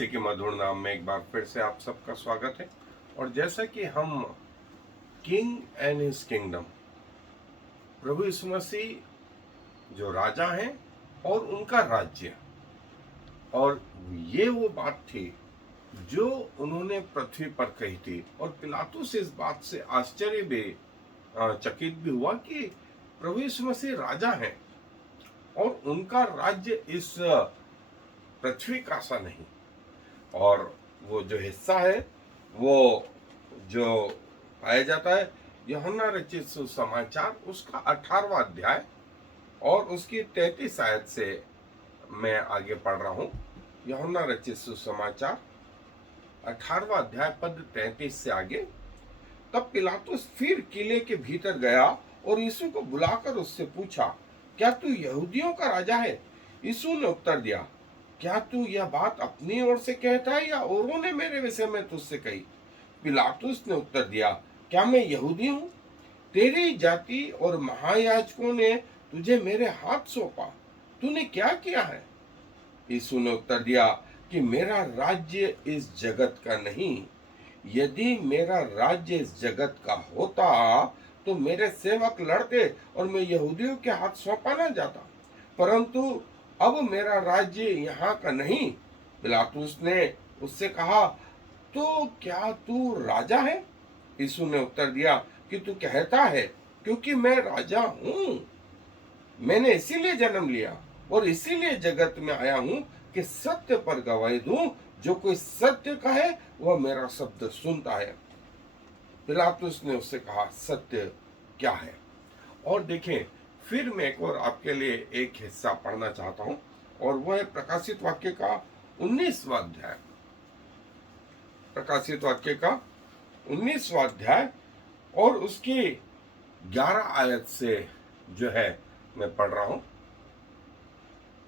मसीह के मधुर नाम में एक बार फिर से आप सबका स्वागत है। और जैसा कि हम किंग एंड हिज किंगडम, प्रभु यीशु मसीह जो राजा हैं और उनका राज्य, और ये वो बात थी जो उन्होंने पृथ्वी पर कही थी। और पिलातुस इस बात से आश्चर्य भी चकित भी हुआ कि प्रभु यीशु मसीह राजा हैं और उनका राज्य इस पृथ्वी का सा नहीं। और वो जो हिस्सा है वो जो पाया जाता है यूहन्ना रचित सुसमाचार उसका 18वां अध्याय और उसकी 33 आयत से मैं आगे पढ़ रहा हूँ। यूहन्ना रचित सुसमाचार 18वां अध्याय पद 33 से आगे। तब पिलातुस फिर किले के भीतर गया और यीशु को बुलाकर उससे पूछा, क्या तू यहूदियों का राजा है? यीशु ने उत्तर दिया, क्या तू यह बात अपनी ओर से कहता है या औरों ने मेरे विषय में तुझसे कही? पिलातुस ने उत्तर दिया, क्या मैं यहूदी हूँ? तेरी जाति और महायाजकों ने तुझे मेरे हाथ सौंपा। तूने क्या किया है? यीशु ने उत्तर दिया कि मेरा राज्य इस जगत का नहीं। यदि मेरा राज्य इस जगत का होता तो मेरे सेवक लड़ते और मैं यहूदियों के हाथ सौंपा ना जाता, परंतु अब मेरा राज्य यहाँ का नहीं। पिलातुस ने उससे कहा, तो क्या तू राजा है? यीशु ने उत्तर दिया कि तू कहता है, क्योंकि मैं राजा हूँ। मैंने इसीलिए जन्म लिया और इसीलिए जगत में आया हूँ कि सत्य पर गवाही दूं। जो कोई सत्य का है वह मेरा शब्द सुनता है। पिलातुस ने उससे कहा, सत्य क्या है? और देखें, फिर मैं एक और आपके लिए एक हिस्सा पढ़ना चाहता हूं और वह है प्रकाशित वाक्य का 19वां अध्याय। प्रकाशित वाक्य का 19वां अध्याय और उसकी 11 आयत से जो है मैं पढ़ रहा हूं।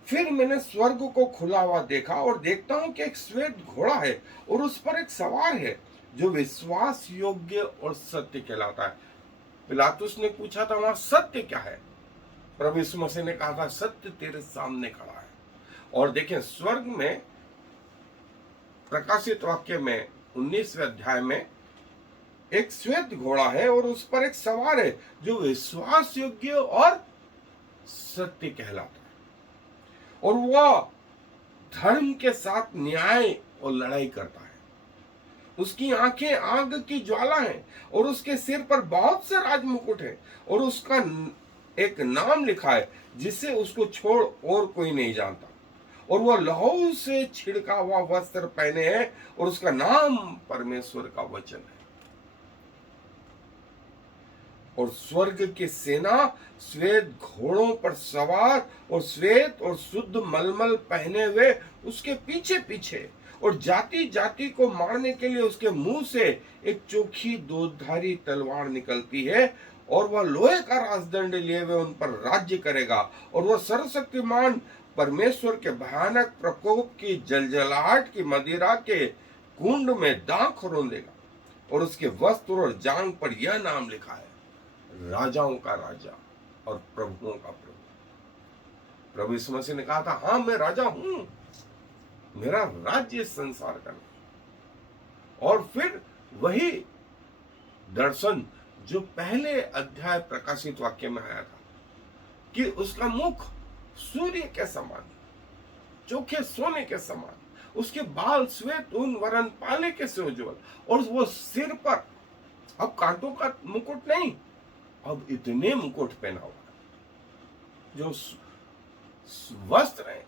फिर मैंने स्वर्ग को खुला हुआ देखा और देखता हूं कि एक श्वेत घोड़ा है और उस पर एक सवार है जो विश्वास योग्य और सत्य कहलाता है। पिलातुस ने पूछा था, वहां सत्य क्या है? प्रभु यीशु मसीह ने कहा था, सत्य तेरे सामने खड़ा है। और देखें, स्वर्ग में प्रकाशित वाक्य में 19वें अध्याय में एक श्वेत घोड़ा है और उस पर एक सवार है जो विश्वास योग्य और सत्य कहलाता है। और वह धर्म के साथ न्याय और लड़ाई करता है। उसकी आंखें आग की ज्वाला हैं और उसके सिर पर बहुत से राजमुकुट हैं और उसका एक नाम लिखा है जिसे उसको छोड़ और कोई नहीं जानता। और वह लहू से छिड़का हुआ वस्त्र पहने है और उसका नाम परमेश्वर का वचन है। और स्वर्ग की सेना श्वेत घोड़ों पर सवार और श्वेत और शुद्ध मलमल पहने हुए उसके पीछे पीछे, और जाति जाति को मारने के लिए उसके मुंह से एक चोखी दोधारी तलवार निकलती है। और वह लोहे का राजदंड लिए हुए उन पर राज्य करेगा। और वह सर्वशक्तिमान परमेश्वर के भयानक प्रकोप की जलजलाहट की मदिरा के कुंड में दांत रोंदेगा। और उसके वस्त्र और जांग पर यह नाम लिखा है, राजाओं का राजा और प्रभुओं का प्रभु। प्रभु यीशु मसीह ने कहा था, हाँ मैं राजा हूं, मेरा राज्य संसार का नहीं। और फिर वही दर्शन जो पहले अध्याय प्रकाशित वाक्य में आया था कि उसका मुख सूर्य के समान, चोखे सोने के समान, उसके बाल श्वेत ऊन वरन पाले के से उज्ज्वल, और वो सिर पर अब कांटों का मुकुट नहीं, अब इतने मुकुट पहना हुआ है, जो वस्त्र है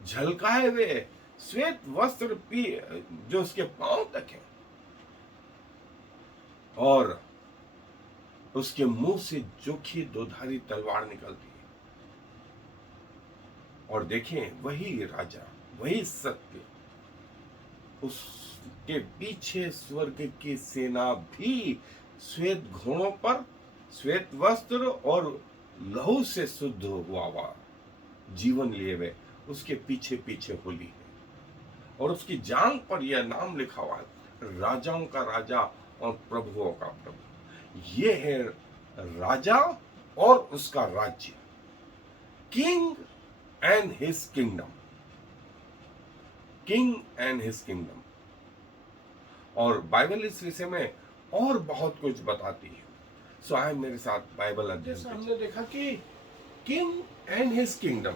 झलकाए हुए श्वेत वस्त्र जो उसके पांव तक है, और उसके मुंह से जोखी दोधारी तलवार निकलती है। और देखें, वही राजा, वही सत्य, उसके पीछे स्वर्ग की सेना भी श्वेत घोड़ों पर श्वेत वस्त्र और लहू से शुद्ध हुआ जीवन लिए हुए उसके पीछे पीछे होली है। और उसकी जांग पर यह नाम लिखा हुआ है, राजाओं का राजा और प्रभुओं का प्रभु। ये है राजा और उसका राज्य, king and his kingdom. King and his kingdom. और बाइबल इस विषय में और बहुत कुछ बताती है। सो आए मेरे साथ बाइबल अध्ययन। हमने देखा कि किंग एंड हिज किंगडम,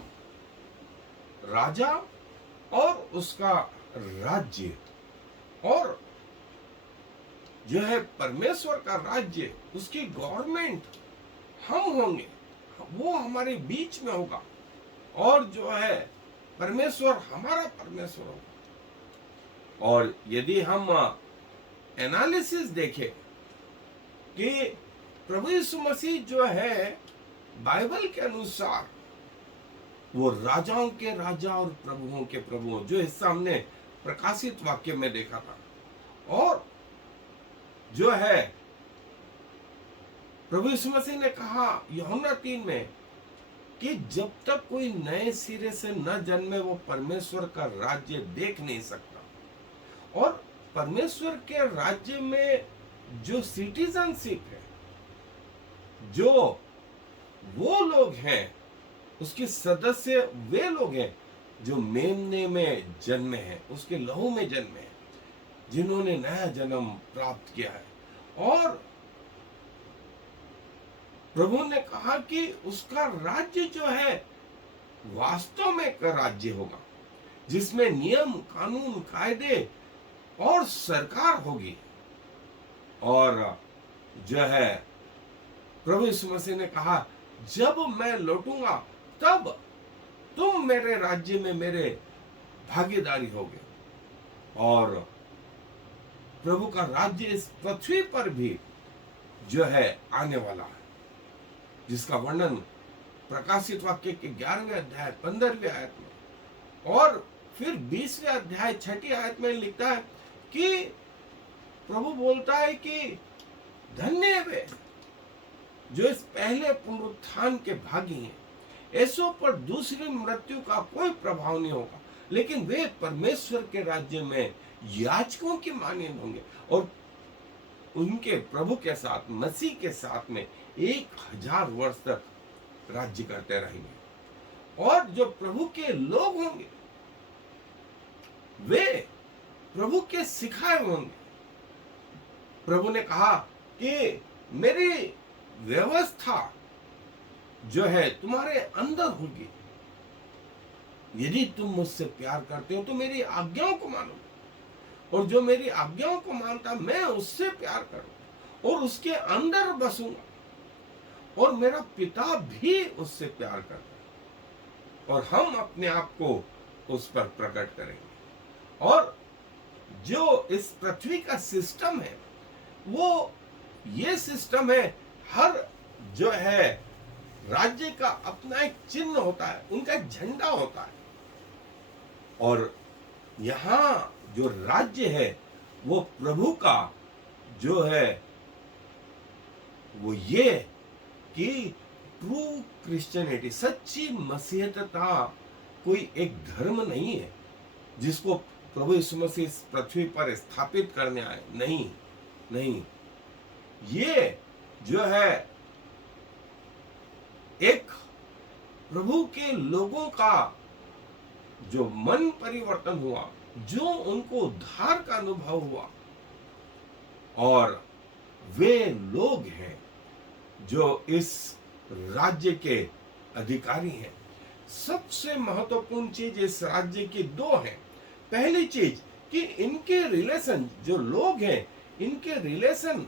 राजा और उसका राज्य, और जो है परमेश्वर का राज्य, उसकी गवर्नमेंट हम होंगे, वो हमारे बीच में होगा, और जो है परमेश्वर हमारा परमेश्वर होगा। और यदि हम एनालिसिस देखें कि प्रभु यीशु मसीह जो है बाइबल के अनुसार वो राजाओं के राजा और प्रभुओं के प्रभु, जो हिस्सा हमने प्रकाशित वाक्य में देखा था, और जो है प्रभु यीशु मसीह ने कहा यूहन्ना 3 में कि जब तक कोई नए सिरे से न जन्मे वो परमेश्वर का राज्य देख नहीं सकता। और परमेश्वर के राज्य में जो सिटीजनशिप है, जो वो लोग हैं, उसके सदस्य वे लोग हैं जो मेमने में जन्मे हैं, उसके लहू में जन्मे हैं, जिन्होंने नया जन्म प्राप्त किया है। और प्रभु ने कहा कि उसका राज्य जो है वास्तव में एक राज्य होगा, जिसमें नियम, कानून, कायदे और सरकार होगी। और जो है प्रभु यीशु मसीह ने कहा जब मैं लौटूंगा तब तुम मेरे राज्य में मेरे भागीदारी होगे। और प्रभु का राज्य इस पृथ्वी पर भी जो है आने वाला है, जिसका वर्णन प्रकाशित वाक्य के 11वें अध्याय 15वीं आयत में, और फिर 20वें अध्याय 6ठी आयत में लिखता है कि प्रभु बोलता है कि धन्य वे जो इस पहले पुनरुत्थान के भागी हैं, ऐसों पर दूसरी मृत्यु का कोई प्रभाव नहीं होगा, लेकिन वे परमेश्वर के राज्य में याजकों की माननीय होंगे और उनके प्रभु के साथ, मसीह के साथ में 1000 वर्ष तक राज्य करते रहेंगे। और जो प्रभु के लोग होंगे वे प्रभु के सिखाए होंगे। प्रभु ने कहा कि मेरी व्यवस्था जो है तुम्हारे अंदर होगी, यदि तुम मुझसे प्यार करते हो तो मेरी आज्ञाओं को मानो, और जो मेरी आज्ञाओं को मानता मैं उससे प्यार करूं और उसके अंदर बसूंगा, और मेरा पिता भी उससे प्यार करता है, और हम अपने आप को उस पर प्रकट करेंगे। और जो इस पृथ्वी का सिस्टम है वो ये सिस्टम है, हर जो है राज्य का अपना एक चिन्ह होता है, उनका एक झंडा होता है। और यहां जो राज्य है वो प्रभु का जो है वो ये कि ट्रू क्रिश्चियनिटी, सच्ची मसीहतता कोई एक धर्म नहीं है जिसको प्रभु यीशु मसीह इस पृथ्वी पर स्थापित करने आए। नहीं नहीं, ये जो है एक प्रभु के लोगों का जो मन परिवर्तन हुआ, जो उनको उद्धार का अनुभव हुआ, और वे लोग हैं जो इस राज्य के अधिकारी हैं। सबसे महत्वपूर्ण चीज इस राज्य की दो है। पहली चीज कि इनके रिलेशन, जो लोग हैं इनके रिलेशन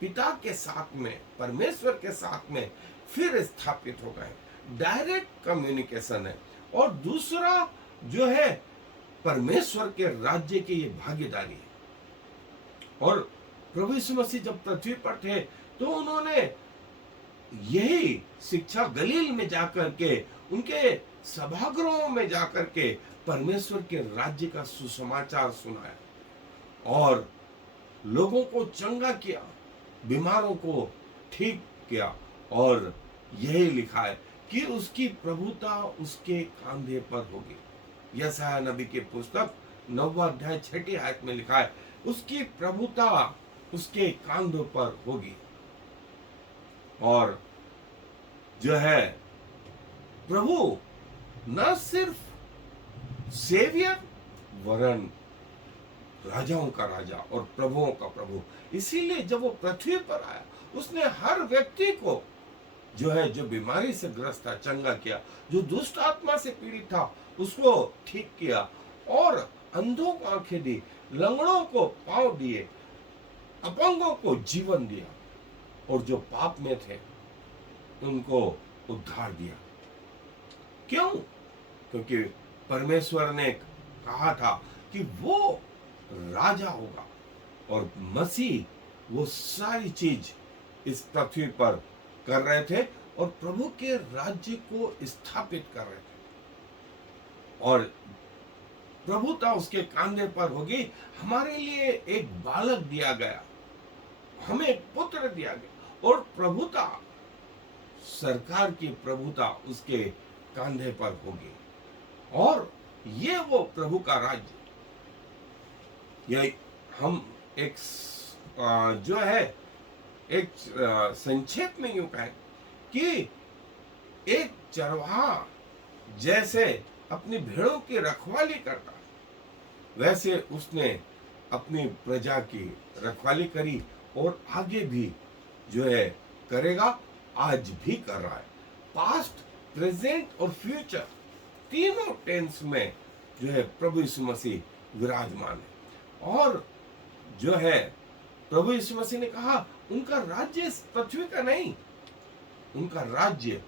पिता के साथ में, परमेश्वर के साथ में फिर स्थापित हो गए, डायरेक्ट कम्युनिकेशन है। और दूसरा जो है परमेश्वर के राज्य की ये भागीदारी है। और प्रभु यीशु मसीह जब पृथ्वी पर थे तो उन्होंने यही शिक्षा गलील में जाकर के, उनके सभागृहों में जाकर के परमेश्वर के राज्य का सुसमाचार सुनाया और लोगों को चंगा किया, बीमारों को ठीक किया। और यही लिखा है कि उसकी प्रभुता उसके कांधे पर होगी। यशायाह नबी की पुस्तक 9वां अध्याय 6ठी आयत में लिखा है, उसकी प्रभुता उसके कांधों पर होगी। और जो है प्रभु न सिर्फ सेवियर, वरन राजाओं का राजा और प्रभुओं का प्रभु। इसीलिए जब वो पृथ्वी पर आया, उसने हर व्यक्ति को जो है, जो बीमारी से ग्रस्त था, चंगा किया, जो दुष्ट आत्मा से पीड़ित था उसको ठीक किया, और अंधों को आंखें दी, लंगड़ों को पांव दिए, अपंगों को जीवन दिया, और जो पाप में थे उनको उद्धार दिया। क्यों? क्योंकि परमेश्वर ने कहा था कि वो राजा होगा, और मसीह वो सारी चीज इस पृथ्वी पर कर रहे थे और प्रभु के राज्य को स्थापित कर रहे थे, और प्रभुता उसके कांधे पर होगी। हमारे लिए एक बालक दिया गया, हमें एक पुत्र दिया गया, और प्रभुता, सरकार की प्रभुता उसके कांधे पर होगी, और ये वो प्रभु का राज्य। ये हम एक जो है, एक संक्षेप में यूं कहें कि एक चरवाहा जैसे अपनी भेड़ों की रखवाली करता, वैसे उसने अपनी प्रजा की रखवाली करी, और आगे भी जो है करेगा, आज भी कर रहा है। पास्ट, प्रेजेंट और फ्यूचर तीनों टेंस में जो है प्रभु यीशु मसीह विराजमान है। और जो है प्रभु यीशु मसीह ने कहा, उनका राज्य इस पृथ्वी का नहीं, उनका राज्य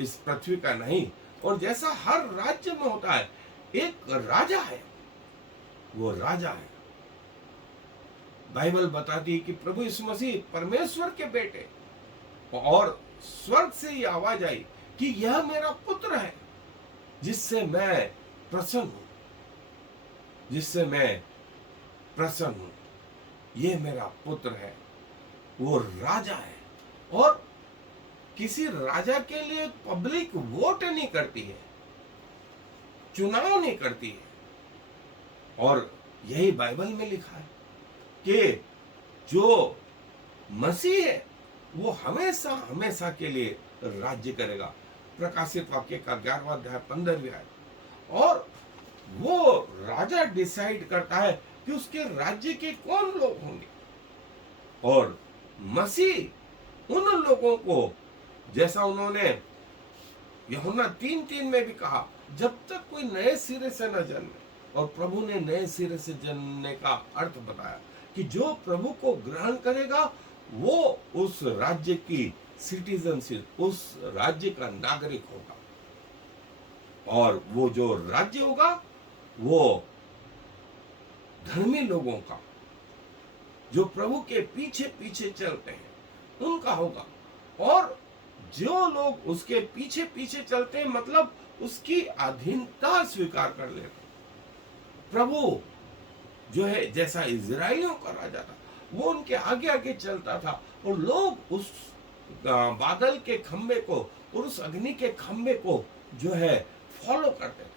इस पृथ्वी का नहीं। और जैसा हर राज्य में होता है, एक राजा है, वो राजा है। बाइबल बताती है कि प्रभु यीशु मसीह परमेश्वर के बेटे, और स्वर्ग से ये आवाज आई कि यह मेरा पुत्र है जिससे मैं प्रसन्न हूं, जिससे मैं प्रसन्न हूं। ये मेरा पुत्र है, वो राजा है। और किसी राजा के लिए पब्लिक वोट नहीं करती है, चुनाव नहीं करती है। और यही बाइबल में लिखा है कि जो मसीह है वो हमेशा हमेशा के लिए राज्य करेगा। प्रकाशित वाक्य का 11वां अध्याय 15वीं आयत। और वो राजा डिसाइड करता है कि उसके राज्य के कौन लोग होंगे, और मसीह उन लोगों को, जैसा उन्होंने यूहन्ना 3:3 में भी कहा, जब तक कोई नए सिरे से न जन्मे। और प्रभु ने नए सिरे से जन्मने का अर्थ बताया कि जो प्रभु को ग्रहण करेगा वो उस राज्य की सिटीजनशिप, उस राज्य का नागरिक होगा। और वो जो राज्य होगा वो धर्मी लोगों का, जो प्रभु के पीछे पीछे चलते हैं उनका होगा। और जो लोग उसके पीछे पीछे चलते हैं, मतलब उसकी अधीनता स्वीकार कर लेते हैं। प्रभु जो है, जैसा इजराइलियों का राजा था, वो उनके आगे आगे चलता था, और लोग उस बादल के खंबे को और उस अग्नि के खंबे को जो है फॉलो करते थे,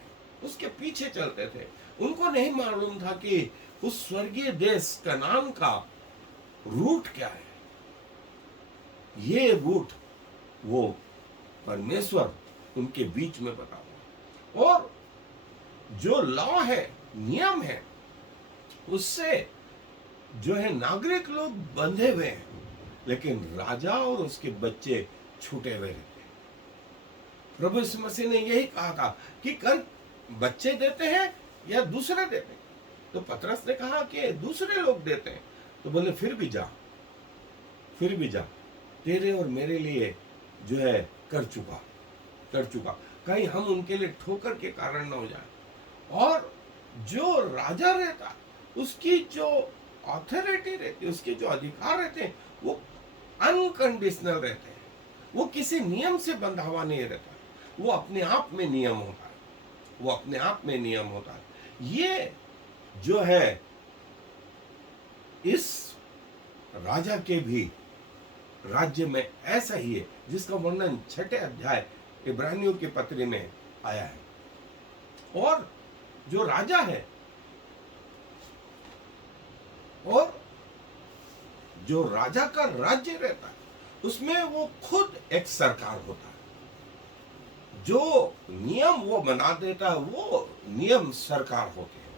उसके पीछे चलते थे। उनको नहीं मालूम था कि उस स्वर्गीय देश कनान का रूट क्या है। ये रूट वो परमेश्वर उनके बीच में बता हुआ। और जो लॉ है, नियम है, उससे जो है नागरिक लोग बंधे हुए हैं, लेकिन राजा और उसके बच्चे छूटे हुए रहते हैं। प्रभु यीशु मसीह ने यही कहा था कि कर बच्चे देते हैं या दूसरे देते हैं। तो पतरस ने कहा कि दूसरे लोग देते हैं। तो बोले फिर भी जा, तेरे और मेरे लिए जो है कर चुका, कहीं हम उनके लिए ठोकर के कारण न हो जाए। और जो राजा रहता, उसकी जो ऑथोरिटी रहती है, उसके जो अधिकार रहते हैं, वो अनकंडीशनल रहते हैं। वो किसी नियम से बंधा हुआ नहीं रहता, वो अपने आप में नियम होता है। ये जो है इस राजा के भी राज्य में ऐसा ही है, जिसका वर्णन 6 अध्याय इब्रानियों के पत्री में आया है। और जो राजा है, और जो राजा का राज्य रहता है, उसमें वो खुद एक सरकार होता है। जो नियम वो बना देता है, वो नियम सरकार होते हैं।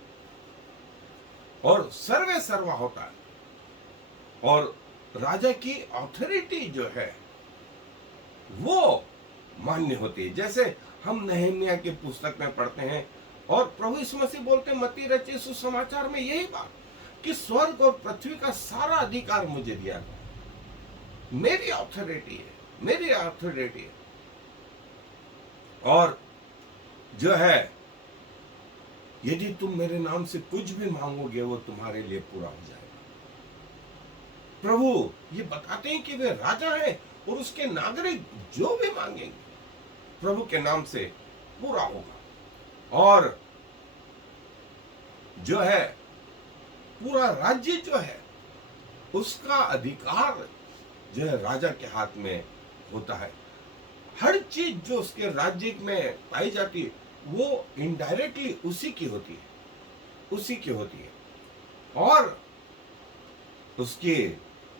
और सर्वे सर्वा होता है, और राजा की अथॉरिटी जो है वो मान्य होती है। जैसे हम नहम्याह की पुस्तक में पढ़ते हैं, और प्रभु यीशु मसीह बोलते हैं मत्ती रचित सुसमाचार में यही बात कि स्वर्ग और पृथ्वी का सारा अधिकार मुझे दिया गया, मेरी अथॉरिटी है, मेरी अथॉरिटी है। और जो है, यदि तुम मेरे नाम से कुछ भी मांगोगे वो तुम्हारे लिए पूरा हो जाएगा। प्रभु ये बताते हैं कि वे राजा हैं, और उसके नागरिक जो भी मांगेंगे प्रभु के नाम से पूरा होगा। और जो है पूरा राज्य जो है उसका अधिकार जो है राजा के हाथ में होता है। हर चीज जो उसके राज्य में पाई जाती है वो इनडायरेक्टली उसी की होती है, उसी की होती है। और उसके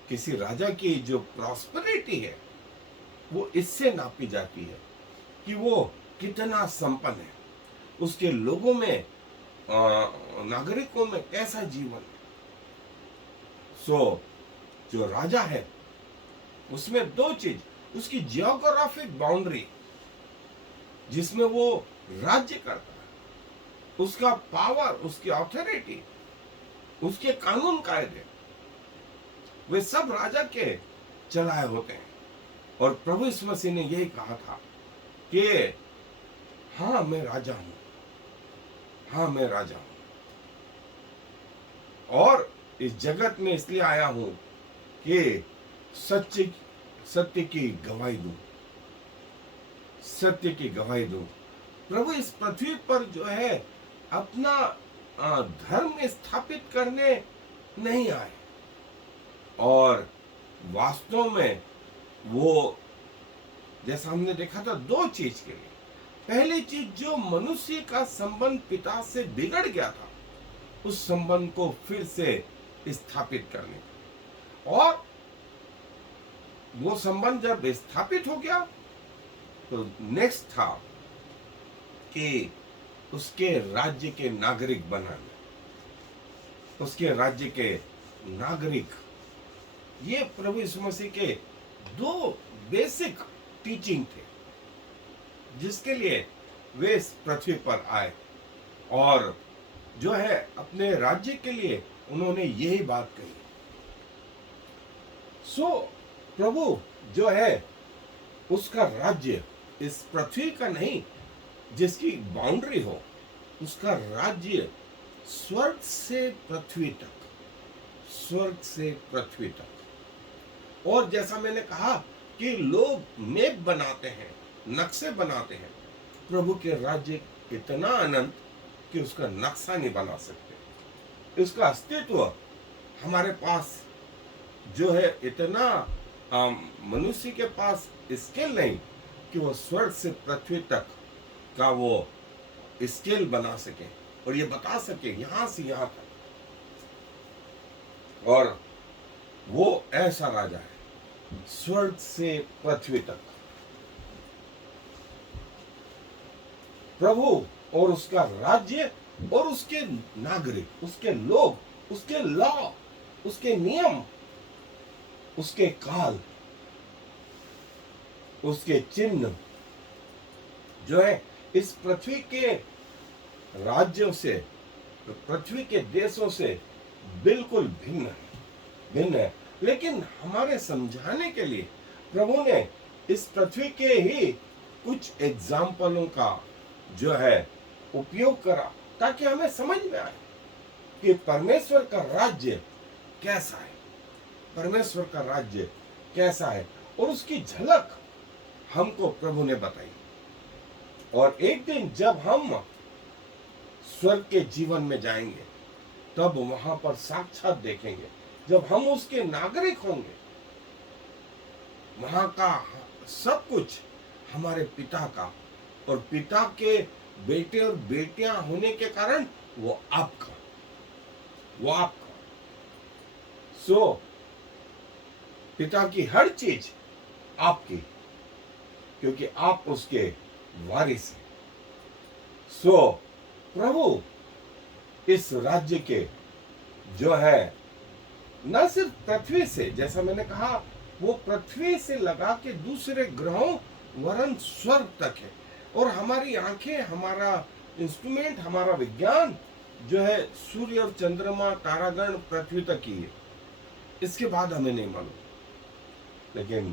किसी राजा की जो प्रॉस्पेरिटी है वो इससे नापी जाती है कि वो कितना संपन्न है, उसके लोगों में नागरिकों में कैसा जीवन है। सो जो राजा है उसमें दो चीज, उसकी जियोग्राफिक बाउंड्री जिसमें वो राज्य करता है, उसका पावर, उसकी अथॉरिटी, उसके कानून कायदे, वे सब राजा के चलाए होते हैं। और प्रभु यीशु मसीह ने यही कहा था कि हाँ मैं राजा हूं, हाँ मैं राजा हूं, और इस जगत में इसलिए आया हूं कि सत्य की गवाही दूं, सत्य की गवाही दूं। प्रभु इस पृथ्वी पर जो है अपना धर्म स्थापित करने नहीं आए, और वास्तव में वो जैसा हमने देखा था दो चीज के लिए। पहली चीज, जो मनुष्य का संबंध पिता से बिगड़ गया था उस संबंध को फिर से स्थापित करने का, और वो संबंध जब स्थापित हो गया तो नेक्स्ट था कि उसके राज्य के नागरिक बनाने, उसके राज्य के नागरिक। ये प्रभु यीशु मसीह के दो बेसिक टीचिंग थे जिसके लिए वे इस पृथ्वी पर आए, और जो है अपने राज्य के लिए उन्होंने यही बात कही। सो प्रभु जो है उसका राज्य इस पृथ्वी का नहीं जिसकी बाउंड्री हो, उसका राज्य स्वर्ग से पृथ्वी तक, स्वर्ग से पृथ्वी तक। और जैसा मैंने कहा कि लोग मैप बनाते हैं, नक्शे बनाते हैं, प्रभु के राज्य इतना अनंत कि उसका नक्शा नहीं बना सकते। उसका अस्तित्व हमारे पास जो है इतना मनुष्य के पास स्केल नहीं कि वो स्वर्ग से पृथ्वी तक का वो स्केल बना सके और ये बता सके यहां से यहां तक। और वो ऐसा राजा है स्वर्ग से पृथ्वी तक। प्रभु और उसका राज्य और उसके नागरिक, उसके लोग, उसके लॉ, उसके नियम, उसके काल, उसके चिन्ह जो है इस पृथ्वी के राज्यों से, पृथ्वी के देशों से बिल्कुल भिन्न है। लेकिन हमारे समझाने के लिए प्रभु ने इस पृथ्वी के ही कुछ एग्जाम्पलों का जो है उपयोग करा ताकि हमें समझ में आए कि परमेश्वर का राज्य कैसा है, परमेश्वर का राज्य कैसा है, और उसकी झलक हमको प्रभु ने बताई। और एक दिन जब हम स्वर्ग के जीवन में जाएंगे तब वहां पर साक्षात देखेंगे, जब हम उसके नागरिक होंगे, वहां का सब कुछ हमारे पिता का और पिता के बेटे और बेटियां होने के कारण वो आपका। सो पिता की हर चीज आपकी, क्योंकि आप उसके वारिस हैं। सो प्रभु इस राज्य के जो है न सिर्फ पृथ्वी से, जैसा मैंने कहा, वो पृथ्वी से लगा के दूसरे ग्रहों वरन स्वर्ग तक है। और हमारी आंखें, हमारा इंस्ट्रूमेंट, हमारा विज्ञान जो है सूर्य और चंद्रमा, तारागण, पृथ्वी तक ही है। इसके बाद हमें नहीं मालूम। लेकिन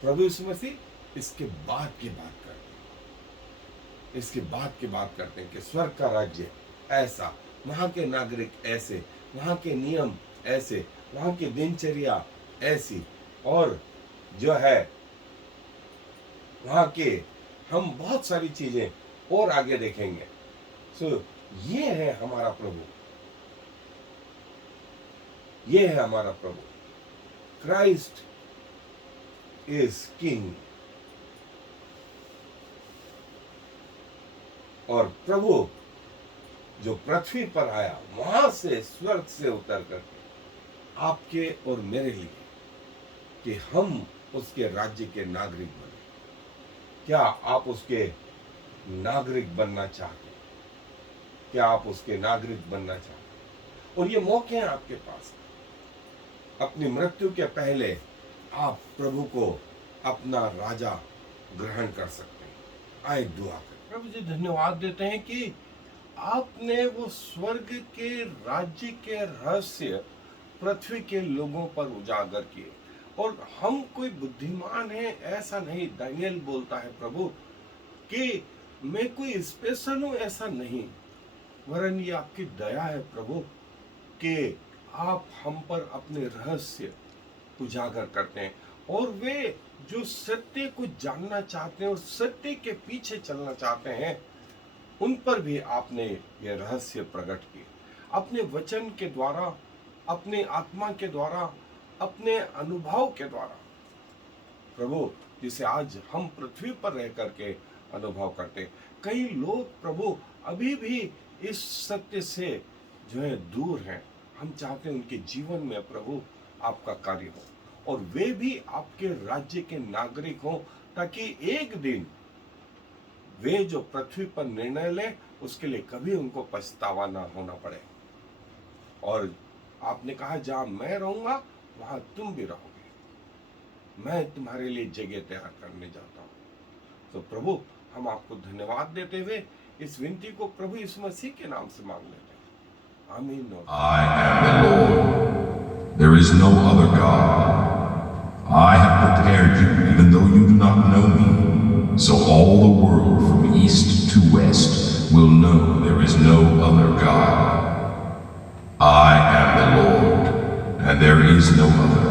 प्रभु यीशु मसीह इसके बाद की बात करते हैं, इसके बाद की बात करते हैं कि स्वर्ग का राज्य ऐसा, वहां के नागरिक ऐसे, वहां के नियम ऐसे, वहां की दिनचर्या ऐसी, और जो है वहां के हम बहुत सारी चीजें और आगे देखेंगे। सो ये है हमारा प्रभु, ये है हमारा प्रभु। Christ is king. और प्रभु जो पृथ्वी पर आया, वहां से, स्वर्ग से उतर करके आपके और मेरे लिए, कि हम उसके राज्य के नागरिक बने। क्या आप उसके नागरिक बनना चाहते? क्या आप उसके नागरिक बनना चाहते? और ये मौके हैं आपके पास। अपनी मृत्यु के पहले आप प्रभु को अपना राजा ग्रहण कर सकते हैं। आए दुआ करें। प्रभु जी, धन्यवाद देते हैं कि आपने वो स्वर्ग के राज्य के रहस्य पृथ्वी के लोगों पर उजागर किए। और हम कोई बुद्धिमान है ऐसा नहीं। दानियल बोलता है प्रभु कि मैं कोई स्पेशल हूं, ऐसा नहीं, वरन ये आपकी दया है प्रभु कि आप हम पर अपने रहस्य उजागर करते हैं। और वे जो सत्य को जानना चाहते हैं और सत्य के पीछे चलना चाहते हैं, उन पर भी आपने ये रहस्य प्रकट किए अपने वचन के द्वारा, अपने आत्मा के द्वारा, अपने अनुभव के द्वारा प्रभु, जिसे आज हम पृथ्वी पर रह करके अनुभव करते हैं। कई लोग प्रभु अभी भी इस सत्य से जो है दूर हैं। हम चाहते हैं उनके जीवन में प्रभु आपका कार्य हो और वे भी आपके राज्य के नागरिक हों, ताकि एक दिन वे जो पृथ्वी पर निर्णय लें उसके लिए कभी उनको पछतावा ना होना पड़े। और आपने कहा जहां मैं रहूंगा वहां तुम भी रहोगे। मैं तुम्हारे लिए जगह तैयार करने जाता हूं। तो प्रभु, हम आपको धन्यवाद देते हुए इस विनती को प्रभु यीशु मसीह के नाम से मांग लेते हैं। आमीन। I am the Lord. There is no other God. I have prepared you even though you do not know me. So all the world from east to west will know there is no other God. I am the Lord, and there is no other.